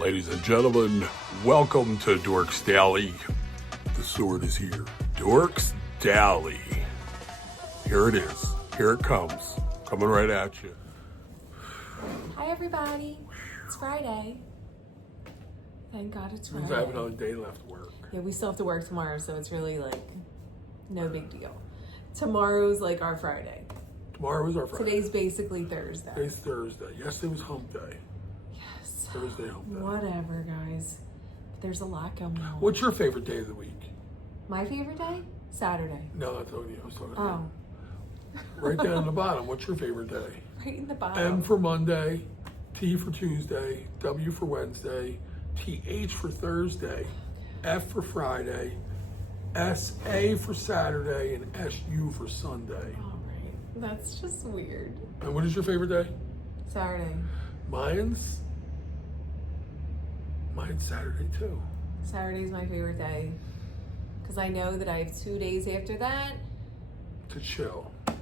Ladies and gentlemen, welcome to Dorks Daily. The sword is here. Dorks Daily. Here it is. Here it comes. Coming right at you. Hi everybody. It's Friday. Thank God it's Friday. I have another day left to work. Yeah, we still have to work tomorrow, so it's really like no big deal. Tomorrow's like our Friday. Tomorrow is our Friday. Today's basically Thursday. Today's Thursday. Yesterday was hump day. Yes. Thursday hump day. Whatever, guys. But there's a lot going on. What's your favorite day of the week? My favorite day? Saturday. No, I'm talking to you. I was talking to Oh. you. Right down at the bottom. What's your favorite day? Right in the bottom. M for Monday, T for Tuesday, W for Wednesday, TH for Thursday, F for Friday, SA for Saturday, and SU for Sunday. All right. That's just weird. And what is your favorite day? Saturday. Mine's Saturday too. Saturday's my favorite day. Because I know that I have 2 days after that. To chill. Yes.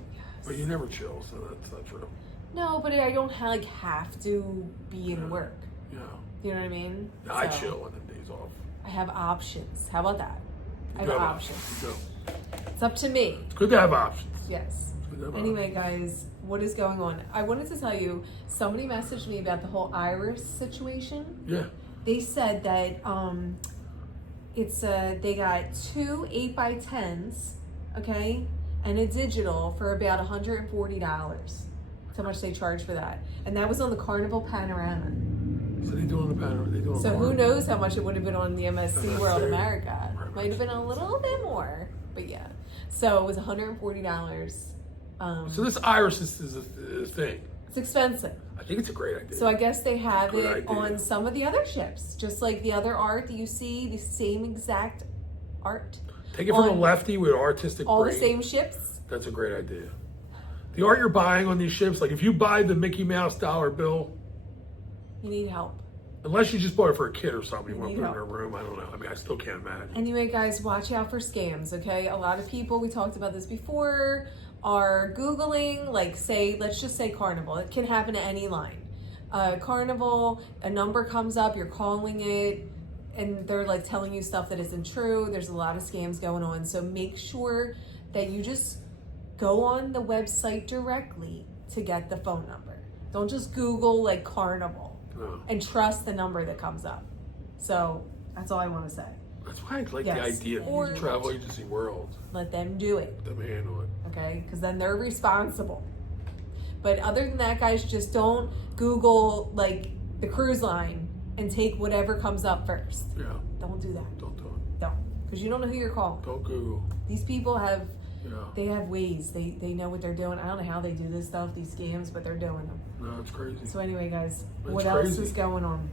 But you never chill, so that's not true. No, but I don't have to be in work. Yeah. You know what I mean? I So, chill on the days off. I have options. How about that? I have You options. You go. It's up to me. It's good to have options. Yes. It's good to have Anyway, guys, what is going on? I wanted to tell you, somebody messaged me about the whole iris situation. Yeah. They said that they got two 8x10s, okay, and a digital for about $140. That's how much they charge for that. And that was on the Carnival Panorama. So they do on the pattern. They do on So the who bar. knows how much it would have been on the MSC World America. Right. Might have been a little bit more, but yeah. So it was $140. So this iris is a thing. It's expensive. I think it's a great idea. So I guess they have Good it idea. on some of the other ships, just like the other art that you see, the same exact art. Take it from a on lefty with artistic all brain. the same ships. That's a great idea. The art you're buying on these ships, like if you buy the Mickey Mouse dollar bill, You need help. unless you just bought it for a kid or something, you You want to need put it in help. a room, I don't know. I mean, I still can't imagine. Anyway, guys, watch out for scams, okay? A lot of people, we talked about this before, are Googling, like let's just say Carnival. It can happen to any line. Carnival, a number comes up, you're calling it, and they're like telling you stuff that isn't true. There's a lot of scams going on. So make sure that you just go on the website directly to get the phone number. Don't just Google like Carnival No. and trust the number that comes up. So that's all I want to say. That's why I like Yes. the idea of Or- these travel agency world. Let them do it. Them handle it. Okay, because then they're responsible. But other than that, guys, just don't Google like the cruise line and take whatever comes up first. Yeah. Don't do that. Don't do it. Don't, because you don't know who you're calling. Don't Google. These people have, Yeah. they have ways. They know what they're doing. I don't know how they do this stuff, these scams, but they're doing them. No, it's crazy. So anyway, guys, That's what else crazy. is going on?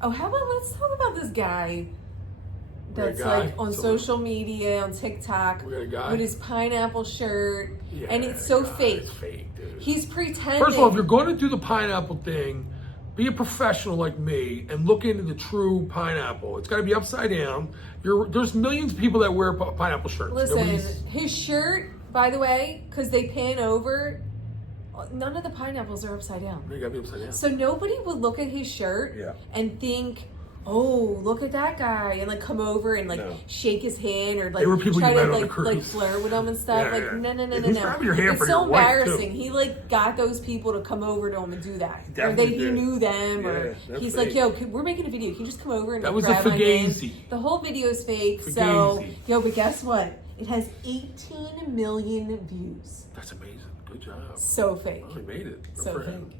Oh, how about let's talk about this guy We got a that's guy? like on Someone- social media, on TikTok, We got a guy? with his pineapple shirt, Yeah, and it's so God, fake. It's fake, dude. He's pretending. First of all, if you're going to do the pineapple thing, be a professional like me and look into the true pineapple. It's got to be upside down. There's millions of people that wear pineapple shirts. Listen, Nobody's- his shirt, by the way, because they pan over, none of the pineapples are upside down. You got to be upside down. So nobody would look at his shirt Yeah. and think, oh, look at that guy, and like come over and like No. shake his hand or like They were people try you to met on the like cruise. flirt with him and stuff. Yeah, like yeah. no. And he's grabbing your hand It's for so your wife, too. embarrassing. He like got those people to come over to him and do that, or definitely he did. knew them, or Yeah, that's he's fake. like, yo, we're making a video. Can you just come over and That was grab a my hand? fugazi. The whole video is fake. So Fugazi. yo, but guess what? It has 18 million views. That's amazing. Good job. So fake. Well, he made it. Good So for him. fake.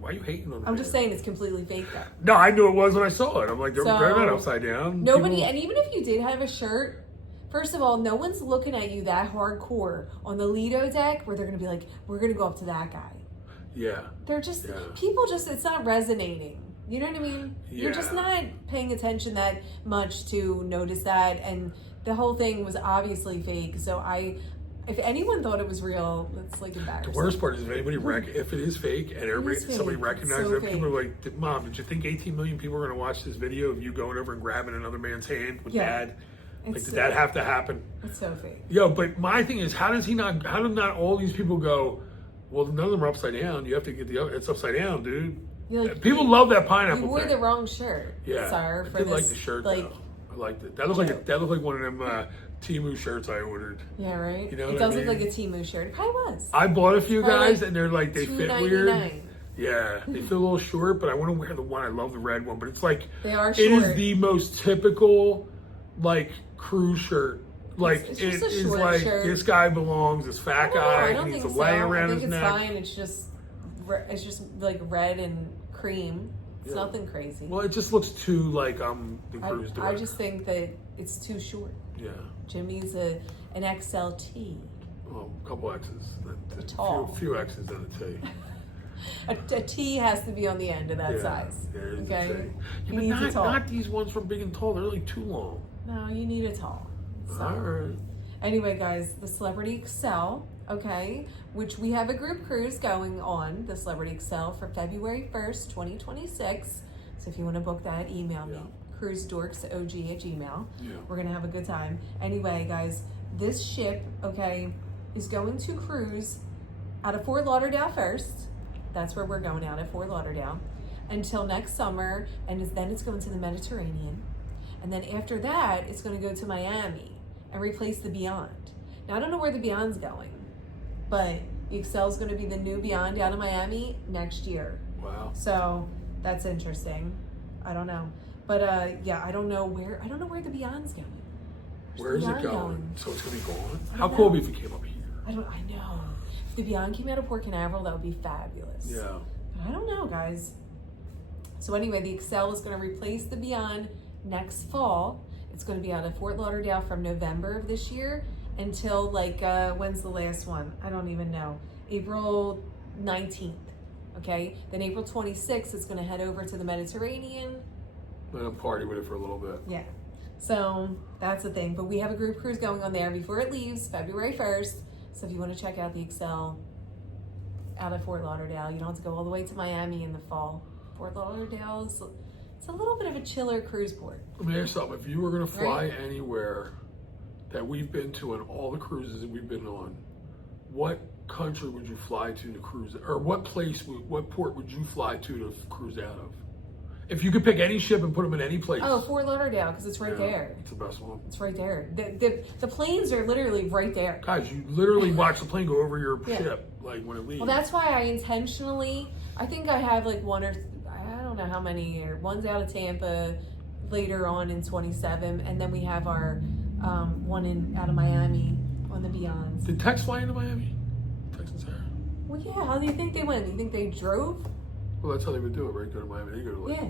Why are you hating on the I'm man? just saying it's completely fake though. No, I knew it was when I saw it. I'm like, they're So, not upside down. Nobody, People- and even if you did have a shirt, first of all, no one's looking at you that hardcore on the Lido deck where they're going to be like, we're going to go up to that guy. Yeah. They're just, Yeah. people just, it's not resonating. You know what I mean? You're just Yeah. not paying attention that much to notice that. And the whole thing was obviously fake. So if anyone thought it was real, it's like embarrassing. The worst part is if anybody if it is fake and everybody is fake. somebody It's recognizes so it, people fake. are like, "Mom, did you think 18 million people are going to watch this video of you going over and grabbing another man's hand with Yeah. Dad? Like, It's did so- that have to happen?" It's so fake. Yo, but my thing is, how did not all these people go, well, none of them are upside down. You have to get it's upside down, dude. People love that You pineapple wore thing. the wrong shirt, Yeah, sir. I For did this, like the shirt though. I liked it. That looked like one of them Temu shirts I ordered. Yeah, right. You know It what does I look like mean? a Temu shirt. It probably was. I bought a few Probably guys, like and they're like they fit weird. $2.99. Yeah, they feel a little short, but I want to wear the one. I love the red one, but it's like They are it is short. the most typical like cruise shirt. Like It's it just a is short like shirt. this guy belongs. This fat guy, I he don't needs think a lay so. around I think his it's neck. fine. It's just like red and cream. It's Yeah. nothing crazy. Well, it just looks too like the cruise I just think that it's too short. yeah. Jim needs an XLT. Well, a couple X's, a Tall. few X's and a T. A T has to be on the end of that Yeah, size. yeah, it is a Okay? T. He Yeah, needs but a tall. not these ones from Big and Tall. They're like too long. No, you need a tall. So. All right. Anyway, guys, the Celebrity Excel, okay, which we have a group cruise going on, the Celebrity Excel, for February 1st, 2026. So if you want to book that, email me, cruisedorksog@gmail. Yeah. We're going to have a good time. Anyway, guys, this ship, okay, is going to cruise out of Fort Lauderdale first. That's where we're going, out of Fort Lauderdale, until next summer, and then it's going to the Mediterranean. And then after that, it's going to go to Miami and replace the Beyond. Now, I don't know where the Beyond's going, but the Excel's going to be the new Beyond out of Miami next year. Wow. So that's interesting. I don't know. But yeah, I don't know where the Beyond's going. Where is it Beyond going? So it's gonna be gone. I How don't cool know. would it be if it came up here? I know. If the Beyond came out of Port Canaveral, that would be fabulous. Yeah. But I don't know, guys. So anyway, the Excel is going to replace the Beyond next fall. It's going to be out of Fort Lauderdale from November of this year until like, when's the last one? I don't even know. April 19th. Okay. Then April 26th, it's going to head over to the Mediterranean. Let them party with it for a little bit. Yeah. So that's the thing. But we have a group cruise going on there before it leaves, February 1st. So if you want to check out the Excel out of Fort Lauderdale, you don't have to go all the way to Miami in the fall. Fort Lauderdale is it's a little bit of a chiller cruise port. Let me ask you something. If you were gonna fly Right. anywhere that we've been to on all the cruises that we've been on, what country would you fly to cruise, or what port would you fly to cruise out of? If you could pick any ship and put them in any place. Oh, Fort Lauderdale, because it's right Yeah, there. It's the best one. It's right there. The planes are literally right there. Guys, you literally watch the plane go over your Yeah. ship, like when it leaves. Well, that's why I intentionally, I think I have like one or, I don't know how many, or one's out of Tampa later on in 27, and then we have our one out of Miami on the Beyonds. Did Tex fly into Miami? Tex and Sarah. Well, yeah, how do you think they went? You think they drove? Well, that's how they would do it, right? Go to Miami, they go to like. Yeah.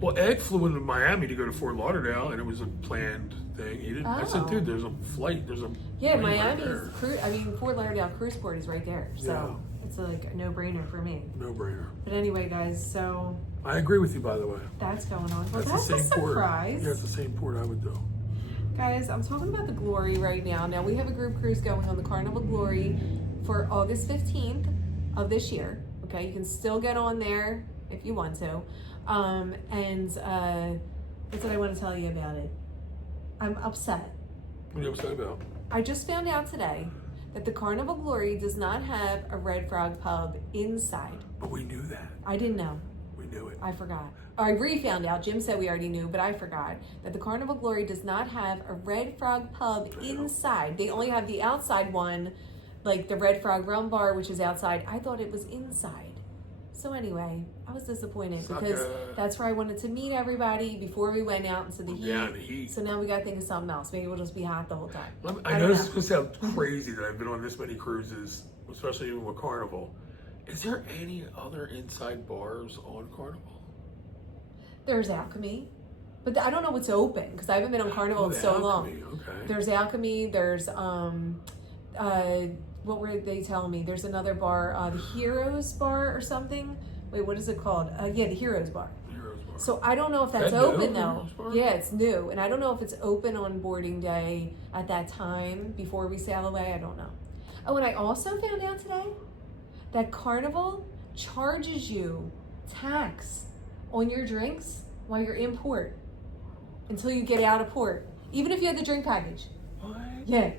Well, Ed flew into Miami to go to Fort Lauderdale, and it was a planned thing. He didn't. I said, Oh. dude, there's a flight. There's a Yeah, plane right there. Miami's Fort Lauderdale cruise port is right there. So it's like a no-brainer for me. No brainer. But anyway, guys, so I agree with you, by the way. that's going on. Well, that's the a same port. surprise. Yeah, it's the same port I would do. Guys, I'm talking about the Glory right now. Now, we have a group cruise going on the Carnival Glory for August 15th of this year. Okay, you can still get on there if you want to. What did I want to tell you about it? I'm upset. What are you upset about? I just found out today that the Carnival Glory does not have a Red Frog pub inside. But we knew that. I didn't know. We knew it. I forgot. I re-found out. Jim said we already knew, but I forgot that the Carnival Glory does not have a Red Frog pub inside. They only have the outside one, like the Red Frog Rum Bar, which is outside. I thought it was inside. So anyway, I was disappointed because that's where I wanted to meet everybody before we went out into the heat. Yeah, the heat. So now we got to think of something else. Maybe we'll just be hot the whole time. I know this is going to sound crazy that I've been on this many cruises, especially even with Carnival. Is there any other inside bars on Carnival? There's Alchemy, but I don't know what's open because I haven't been on Carnival in so long. Okay. There's Alchemy. There's what were they telling me? There's another bar, the Heroes Bar or something. Wait, what is it called? Yeah, the Heroes Bar. Heroes Bar. So I don't know if that's Is that new, open though. Heroes Bar? Yeah, it's new, and I don't know if it's open on boarding day at that time before we sail away. I don't know. Oh, and I also found out today that Carnival charges you tax on your drinks while you're in port until you get out of port, even if you have the drink package. What? Yeah.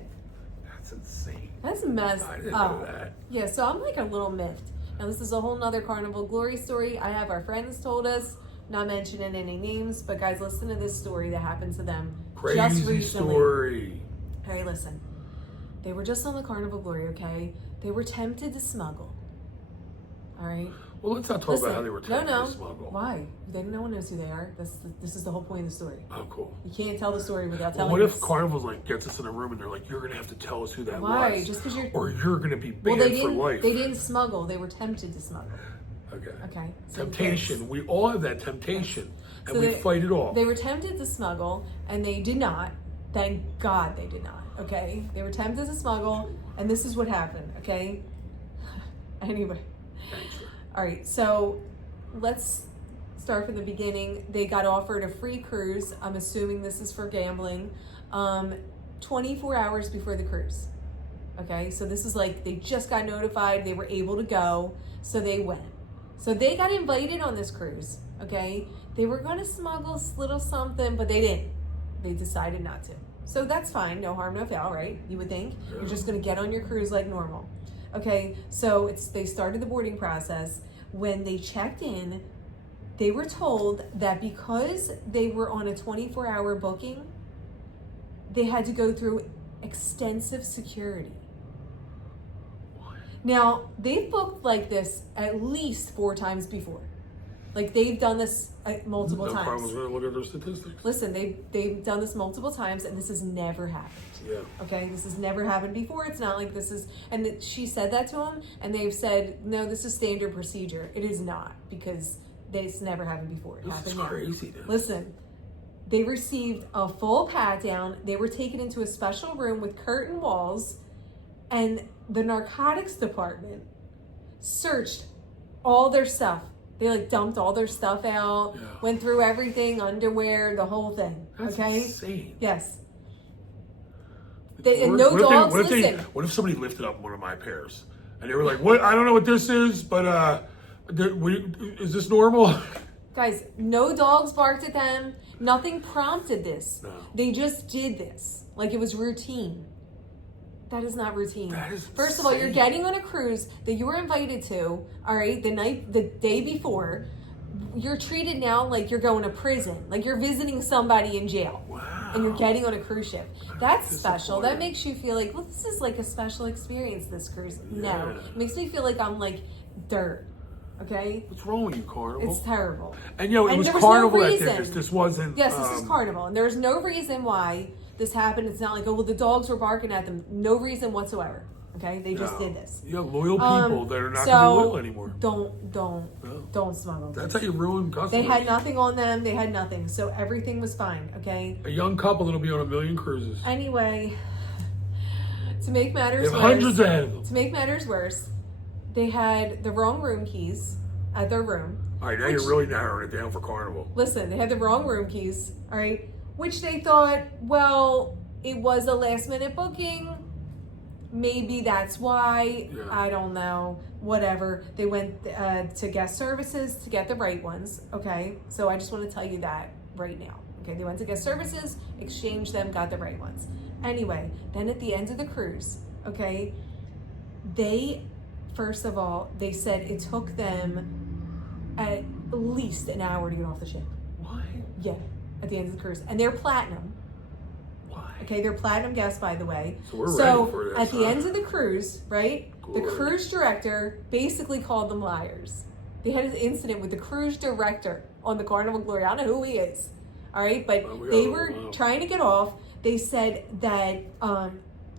That's insane. That's messed I didn't up. know that. Yeah, so I'm like a little miffed Now, this is a whole nother Carnival glory story. I have our friends told us, not mentioning any names, but guys, listen to this story that happened to them Crazy just recently. story. All right, listen. They were just on the Carnival glory, okay? They were tempted to smuggle. All right? Well, let's not talk about how they were tempted No. to smuggle. Why? No one knows who they are. This is the whole point of the story. Oh, cool. You can't tell the story without Well, telling what if us. Carnival's like gets us in a room and they're like, you're gonna have to tell us who that Why? was, Just because you're... or you're gonna be Well, banned for life. they didn't smuggle. They were tempted to smuggle. Okay. Okay. So Temptation. kids. We all have that temptation, and So we they- fight it off. They were tempted to smuggle, and they did not. Thank God they did not. Okay, they were tempted to smuggle, and this is what happened. Okay. Anyway, all right. So let's start from the beginning. They got offered a free cruise. I'm assuming this is for gambling. 24 hours before the cruise. Okay, so this is like they just got notified. They were able to go, so they went. So they got invited on this cruise. Okay, they were going to smuggle a little something, but they didn't. They decided not to. So that's fine. No harm, no foul, right? You would think. Yeah. You're just going to get on your cruise like normal. Okay, so they started the boarding process. When they checked in, they were told that because they were on a 24-hour booking, they had to go through extensive security. Now, they've booked like this at least 4 times before. Like, they've done this multiple times. Carnival's gonna look at their statistics. Listen, they've done this multiple times, and this has never happened. Yeah. Okay, this has never happened before. It's not like this is, and she said that to them, and they've said, no, this is standard procedure. It is not, because it's never happened before. It This happened is now. crazy, dude. Listen, they received a full pat down. They were taken into a special room with curtain walls, and the narcotics department searched all their stuff. They like dumped all their stuff out, Yeah. went through everything, underwear, the whole thing. That's okay? insane. Yes. What- No what if they- dogs, what if listen. what if somebody lifted up one of my pairs and they were like, "What? I don't know what this is, but is this normal?" Guys, no dogs barked at them. Nothing prompted this. No. They just did this. Like it was routine. That is not routine. That is First of all, you're insane. getting on a cruise that you were invited to, all right, the day before. You're treated now like you're going to prison, like you're visiting somebody in jail. Wow. And you're getting on a cruise ship. That's Disappointing. special. That makes you feel like, well, this is like a special experience, this cruise. No. Yeah. It makes me feel like I'm like dirt. Okay? What's wrong with you, Carnival? It's terrible. And it And was there was no Carnival that did reason. this. This wasn't. Yes, this is Carnival. And there's no reason why this happened. It's not like, oh, well, the dogs were barking at them. No reason whatsoever. Okay? They just did this. You have loyal people that are not so going to be loyal anymore. Don't smuggle. That's how you ruin customers. They had nothing on them. They had nothing. So everything was fine. Okay? A young couple that'll be on 1 million cruises. Anyway, to make They matters have worse. hundreds ahead of them. To make matters worse, they had the wrong room keys at their room. All right, now you're really narrowing it down for Carnival. Listen, they had the wrong room keys, all right, which they thought, well, it was a last minute booking. Maybe that's why. Yeah. I don't know. Whatever. They went to guest services to get the right ones, okay? So I just want to tell you that right now. Okay, they went to guest services, exchanged them, got the right ones. Anyway, then at the end of the cruise, okay, first of all, they said it took them at least an hour to get off the ship. Why? Yeah, at the end of the cruise. And they're platinum. Why? Okay, they're platinum guests, by the way. So we're ready for this, at the huh? end of the cruise, right, the Good. cruise director basically called them liars. They had an incident with the cruise director on the Carnival Glory. I don't know who he is. All right, but Well, we they all were know. trying to get off. They said that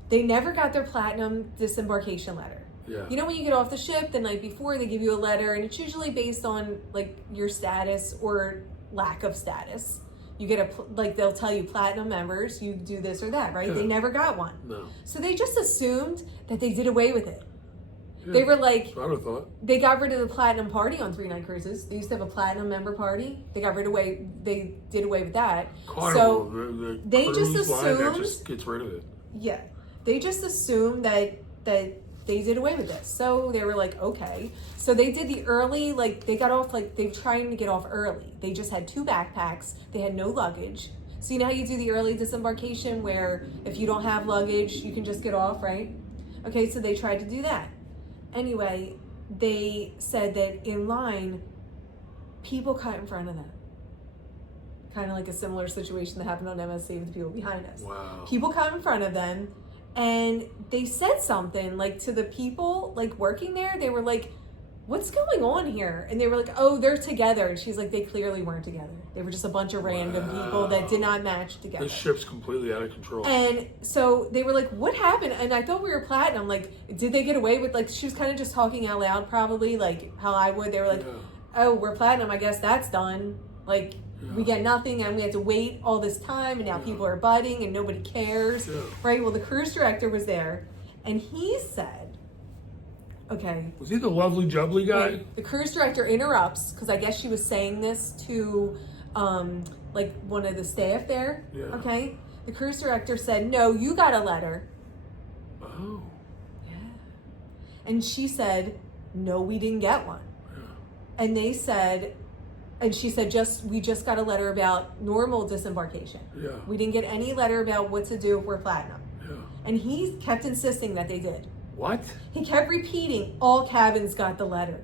they never got their platinum disembarkation letter. Yeah. You know when you get off the ship the night before, they give you a letter, and it's usually based on like your status or lack of status. You get they'll tell you platinum members, you do this or that, right? Yeah. They never got one. No. So they just assumed that they did away with it. Yeah. They were like, I would have thought. they got rid of the platinum party on 3-night cruises. They used to have a platinum member party. They did away with that. Carnival, So the they just cruise line that assumed- just gets rid of it. yeah, they just assumed that they did away with this. So they were like, okay. So they did the early, they got off, they trying to get off early. They just had 2 backpacks. They had no luggage. So you know how you do the early disembarkation where if you don't have luggage, you can just get off, right? Okay, so they tried to do that. Anyway, they said that in line, people cut in front of them. Kind of like a similar situation that happened on MSC with the people behind us. Wow. People cut in front of them, and they said something like to the people like working there. They were like, "What's going on here?" And they were like, "Oh, they're together." And she's like, "They clearly weren't together. They were just a bunch of random people that did not match together." This ship's completely out of control. And so they were like, "What happened?" And I thought we were platinum. Like, did they get away with, like, she was kind of just talking out loud, probably, like how I would. They were like, "Oh, we're platinum. I guess that's done. Like, we get nothing, and we had to wait all this time, and now people are budding, and nobody cares." Right? Well, the cruise director was there, and he said, okay. Was he the lovely jubbly guy? The cruise director interrupts, because I guess she was saying this to, like, one of the staff there. Yeah. Okay? The cruise director said, "No, you got a letter." Oh. Yeah. And she said, "No, we didn't get one." Yeah. And they said, and she said, we just got a letter about normal disembarkation. Yeah. We didn't get any letter about what to do if we're platinum. Yeah. And he kept insisting that they did. What? He kept repeating, all cabins got the letter.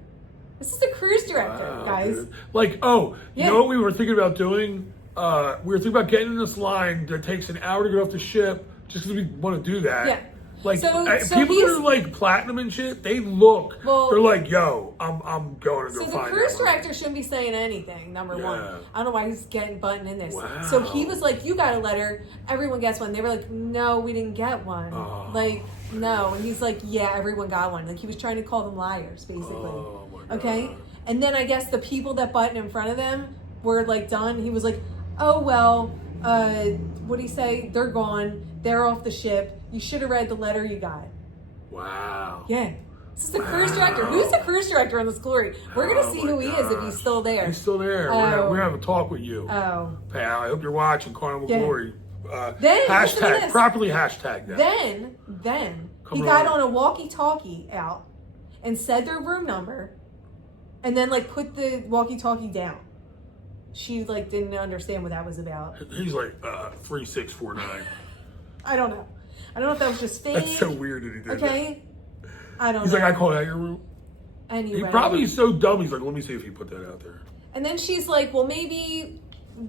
This is the cruise director, guys. Dude. Like, oh, you Yeah. know what we were thinking about doing? We were thinking about getting in this line that takes an hour to get off the ship just because we want to do that. Yeah. Like, So people that are like platinum and shit, they look, they're like, yo, I'm going to go So the find cruise that one. director shouldn't be saying anything, number one. Yeah. I don't know why he's getting button in this. Wow. So he was like, "You got a letter, everyone gets one." They were like, "No, we didn't get one." Oh, like, no. And he's like, "Yeah, everyone got one." Like, he was trying to call them liars, basically. Oh, my God. Okay? And then I guess the people that button in front of them were like done. He was like, "Oh, well, what'd he say? They're gone. They're off the ship. You should have read the letter you got." Wow. Yeah. This is the cruise director. Who's the cruise director on this glory? We're going to see who he is if he's still there. He's still there. We're gonna have a talk with you. Oh. Pal, I hope you're watching Carnival Glory. Then, listen to hashtag, this. properly hashtag that. Then he Come got on. on a walkie-talkie out and said their room number and then, like, put the walkie-talkie down. She, like, didn't understand what that was about. He's like, 3649. I don't know. I don't know if that was just fake. That's so weird that he did that. Okay? I don't He's know. like, I called out your room. Anyway. He probably is so dumb. He's like, let me see if he put that out there. And then she's like, well, maybe,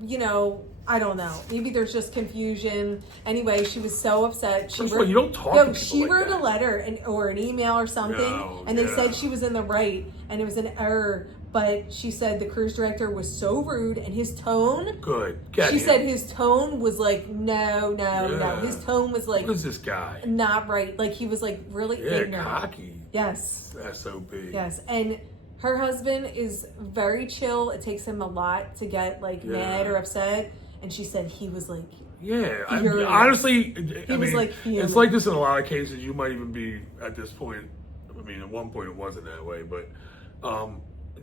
you know, I don't know. Maybe there's just confusion. Anyway, she was so upset. First of all, you don't talk to people She like wrote that. a letter or an email or something, No, and they yeah. said she was in the right, and it was an error. But she said the cruise director was so rude, and his tone. Good. Get She him. said his tone was like, no. Yeah. His tone was like, What is this guy? not right. Like, he was like really ignorant. Cocky. Yes. SOB. Yes. And her husband is very chill. It takes him a lot to get like mad or upset. And she said he was like, Yeah, furious. honestly, I was mean, like fuming. it's like this in a lot of cases. You might even be at this point. I mean, at one point it wasn't that way, but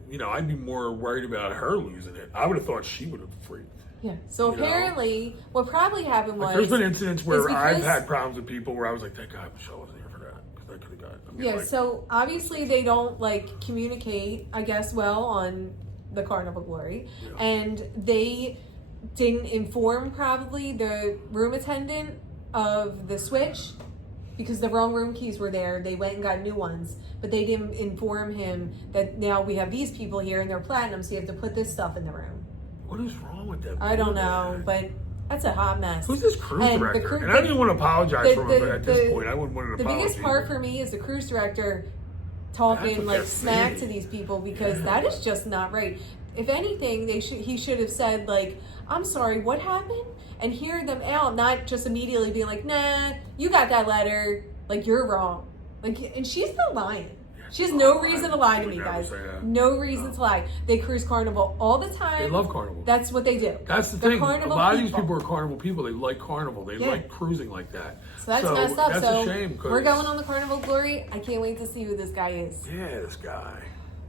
you know, I'd be more worried about her losing it. I would have thought she would have freaked. yeah. So You know? apparently, what probably happened was There's been incidents where I've because- had problems with people where I was like, "Thank God Michelle wasn't here for that because I could have got." I mean, yeah. like, So obviously they don't like communicate, I guess, well on the Carnival Glory, Yeah. and they didn't inform probably the room attendant of the switch because the wrong room keys were there. They went and got new ones, but they didn't inform him that now we have these people here and they're platinum, so you have to put this stuff in the room. what is wrong with them? I don't know, but that's a hot mess. Who's this cruise And the director? cru- and I didn't want to apologize the- for him, the- but at this the- point, I wouldn't want an The apology. biggest part for me is the cruise director That's talking what like gets smack me. to these people because Yeah. that is just not right. If anything, he should have said like, "I'm sorry, what happened?" and hear them out, not just immediately being like, "Nah, you got that letter, like you're wrong." Like, and she's not lying. She has no reason to lie to me, would never guys. say that. No reason to lie. They cruise Carnival all the time. They love Carnival. That's what they do. That's the They're thing. A Carnival lot of these people are Carnival people. They like Carnival. They Yeah. like cruising like that. So that's messed up. That's So a shame. 'Cause we're going on the Carnival Glory. I can't wait to see who this guy is. Yeah, this guy.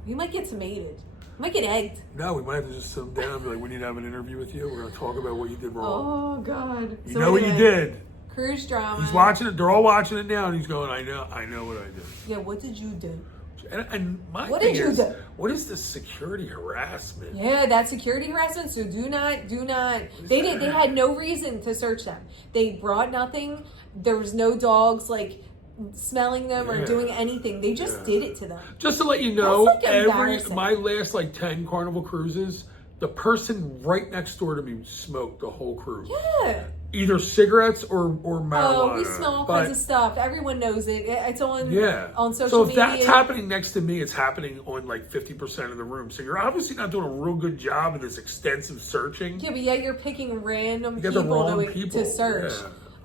He might get tomated. He might get egged. No, we might have to just sit him down and be like, we need to have an interview with you. We're going to talk about what you did wrong. Oh God! You know what you did. Cruise drama. He's watching it. They're all watching it now, and he's going, I know what I did. Yeah, what did you do? And my What thing did you is, do? what is this security harassment? Yeah, that's security harassment. So do not. They had no reason to search them. They brought nothing. There was no dogs like smelling them or Yeah. doing anything. They just Yeah. did it to them. Just to let you know, That's, like, embarrassing. my last like 10 Carnival cruises, the person right next door to me smoked the whole cruise. Yeah. Either cigarettes or marijuana. Oh, we smell all kinds of stuff. Everyone knows it. It's on on social So if media. that's happening next to me, it's happening on like 50% of the room. So you're obviously not doing a real good job of this extensive searching. Yeah, but yet you're picking random You got the people, wrong to, people to search.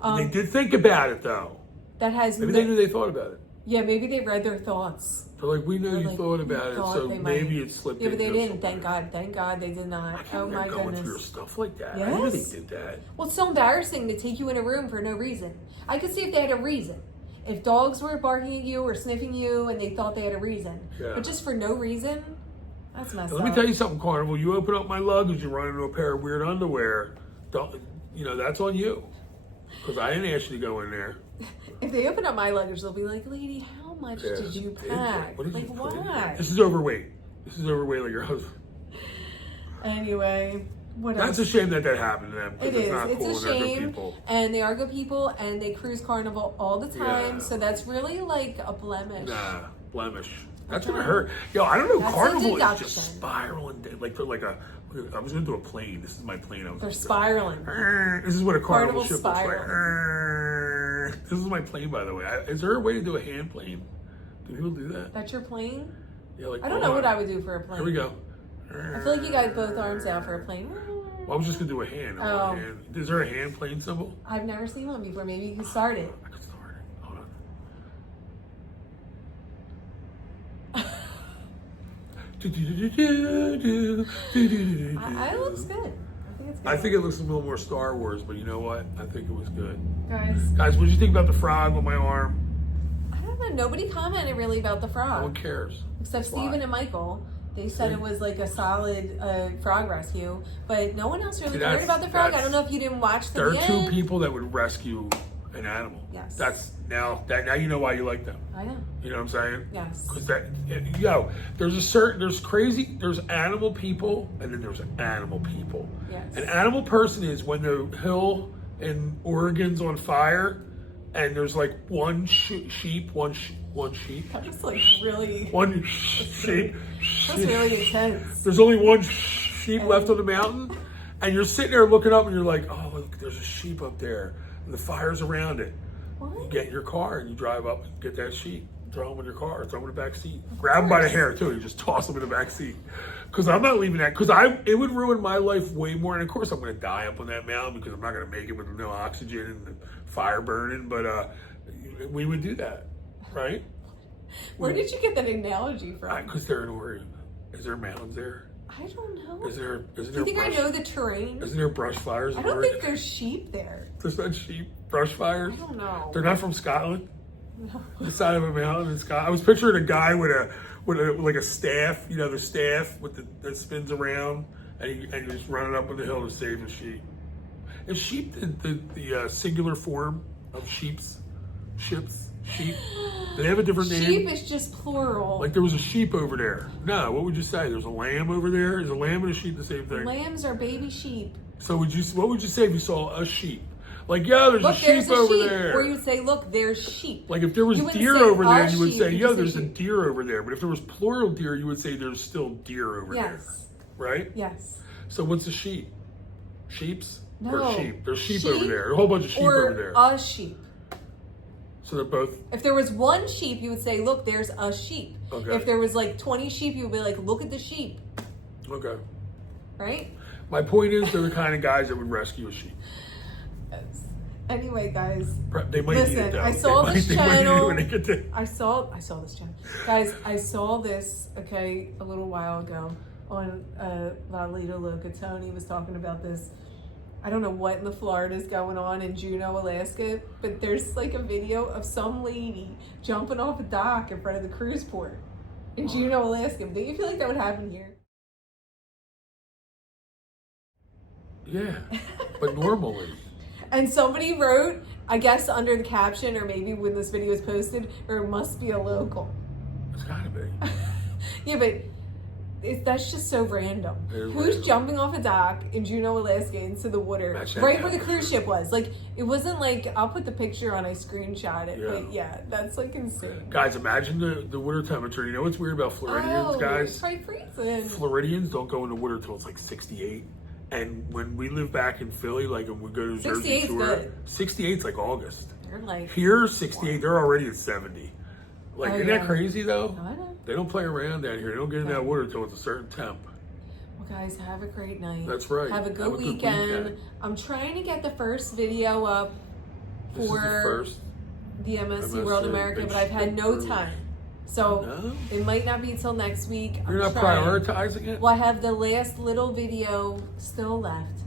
Yeah. They did think about it though. That has Maybe they knew they thought about it. Yeah, maybe they read their thoughts. They're like, we know They're you like, thought "We about thought it, so they maybe might." it slipped Yeah, but they in didn't. somewhere. Thank God they did not. I can't Oh my remember going through your goodness. stuff like that. Yes. I knew they did that. Well, it's so embarrassing to take you in a room for no reason. I could see if they had a reason. If dogs were barking at you or sniffing you and they thought they had a reason. Yeah. But just for no reason, that's messed up. Let me tell you something, Carnival. You open up my luggage, you run into a pair of weird underwear. Don't, that's on you. Because I didn't ask you to go in there. If they open up my luggage, they'll be like, "Lady, how much Yeah. did you pack? What did Like, you put in there? why?" This is overweight. This is overweight like your husband. Anyway, what That's else? a shame that happened to them. 'Cause It it's is. not It's cool a and they're good shame. people. And they are good people and they cruise Carnival all the time. Yeah. So that's really like a blemish. Nah, blemish. That's gonna hurt. Yo, I don't know. That's a Carnival is deduction. just spiraling. Like they're like a. I was gonna do a plane. This is my plane. They're spiraling. This is what a Carnival Carnival ship looks like. spiraling. This is my plane, by the way. Is there a way to do a hand plane? Do people do that? That's your plane? Yeah, like I don't know what I would do for a plane. Here we go. I feel like you got both arms out for a plane. Well, I was just gonna do a hand. Oh. Hand. Is there a hand plane symbol? I've never seen one before. Maybe you can start it. I could start it. Hold on. It looks good. I think it's good. I think it looks a little more Star Wars, but you know what? I think it was good. Guys, Guys, what did you think about the frog on my arm? I don't know. Nobody commented really about the No frog. one cares. Except Why? Steven and Michael. They said it was like a solid frog rescue, but no one else really See, cared about the frog. I that's- don't know if you didn't watch There the are two end. people that would rescue an animal. Yes. That's now you know why you like them. I know. You know what I'm saying? Yes. Because there's animal people and then there's animal people. Yes. An animal person is when the hill in Oregon's on fire and there's like one sheep. That was like really. One sheep. That's really intense. There's only one sheep left on the mountain, and you're sitting there looking up, and you're like, "Oh, look, there's a sheep up there, and the fire's around it." What? You get in your car and you drive up and get that sheep, throw him in your car, throw him in the back seat, grab him by the hair too. You just toss him in the back seat. Because I'm not leaving that. Because it would ruin my life way more. And of course, I'm going to die up on that mountain because I'm not going to make it with no oxygen and the fire burning. But we would do that, right? Where did you get that analogy from? Because they're in Oregon. Is there mountains there? I don't know. Isn't there Do you think brush, I know the terrain? Isn't there brush fires in I don't Oregon? think there's sheep there. There's not sheep brush fires. I don't know. They're not from Scotland. No. The side of a mountain in Scotland. I was picturing a guy with like a staff. You know, the staff that spins around, and he's just running up on the hill to save the sheep. Is sheep the singular form of ships? Sheep? Do they have a different name? Sheep is just plural. Like there was a sheep over there. No, what would you say? There's a lamb over there. Is a lamb and a sheep the same thing? Lambs are baby sheep. So what would you say if you saw a sheep? Like, yeah, there's Look, a there's sheep a over sheep. there. Or you would say, look, there's sheep. Like if there was You wouldn't deer say over there, a you would sheep, say, you yeah, just say there's a sheep. deer over there. But if there was plural deer, you would say there's still deer over there. Yes. Right? Yes. So what's a sheep? Sheeps? No. Or sheep? There's sheep over there. A whole bunch of sheep or over there. a sheep. So they're both. If there was one sheep, you would say, look, there's a sheep. Okay. If there was like 20 sheep, you would be like, look at the sheep. Okay. Right? My point is, they're the kind of guys that would rescue a sheep. Yes. Anyway, guys. They might need Listen, it though. I saw they this might need it channel. when they get there. I saw this channel. Guys, I saw this, okay, a little while ago on La Lita Loca. Tony was talking about this. I don't know what in the Florida is going on in Juneau, Alaska, but there's like a video of some lady jumping off a dock in front of the cruise port in Juneau, Alaska. Don't you feel like that would happen here? Yeah, but normally. And somebody wrote, I guess under the caption, or maybe when this video is posted, or it must be a local. It's gotta be. Yeah, but That's just so random. It is Who's random. jumping off a dock in Juneau, Alaska into the water Imagine right that. where the cruise ship was? Like, it wasn't like, I'll put the picture on, I screenshot it, Yeah. but yeah, that's like insane. Guys, imagine the winter temperature. You know what's weird about Floridians, guys? It's right freezing. Floridians don't go into winter till it's like 68. And when we live back in Philly, like when we go to Jersey 68's tour, good. 68's like August. They're like, Here, 68, they're already at 70. Like, Oh, isn't yeah. that crazy though? I know. They don't play around down here. They don't get in No. that water till it's a certain temp. Well, guys, have a great night. That's right. Have a good weekend. I'm trying to get the first video up This is the for first. the MSC World MSC America, Big but I've had no Cruise. time. So No? it might not be till next week. You're I'm not trying. prioritizing it? Well, I have the last little video still left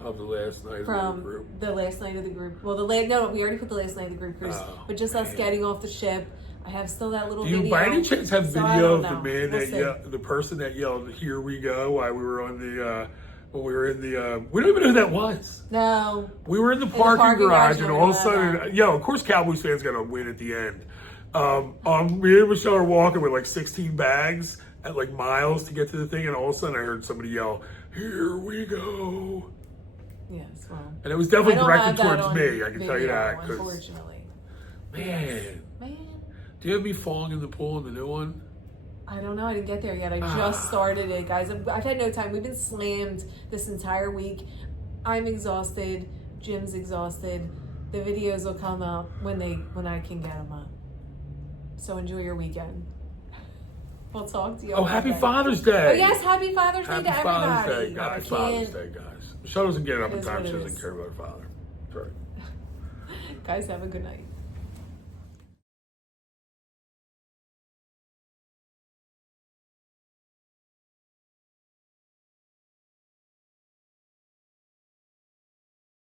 Of the last night of the from group. the last night of the group. Well, no, we already put the last night of the group cruise, Oh, but just us man. getting off the ship. I have still that little Do you video. by any chance have So I video don't of the know. man We'll that see. yelled, the person that yelled, "Here we go," while we were on the, when we were in the, we don't even know who that was. No. We were in the parking garage, and no, all of a no, sudden, of course, Cowboys fans got to win at the end. Me and Michelle are walking with like 16 bags at like miles to get to the thing, and all of a sudden, I heard somebody yell, "Here we go!" Yes, well. And it was definitely I don't directed have that towards on me. I can tell you video, that. 'Cause, unfortunately. man, Man. do you have me falling in the pool in the new one? I don't know. I didn't get there yet. I just started it, guys. I've had no time. We've been slammed this entire week. I'm exhausted. Jim's exhausted. The videos will come out when I can get them up. So enjoy your weekend. We'll talk to you. Oh, on happy Monday. Father's Day! Oh yes, happy Father's Day Happy to everybody. Father's Day, I guys. can't- Father's Day, guys. Michelle doesn't get up It in is time. what She it doesn't is. care about her father. That's right. Guys, have a good night.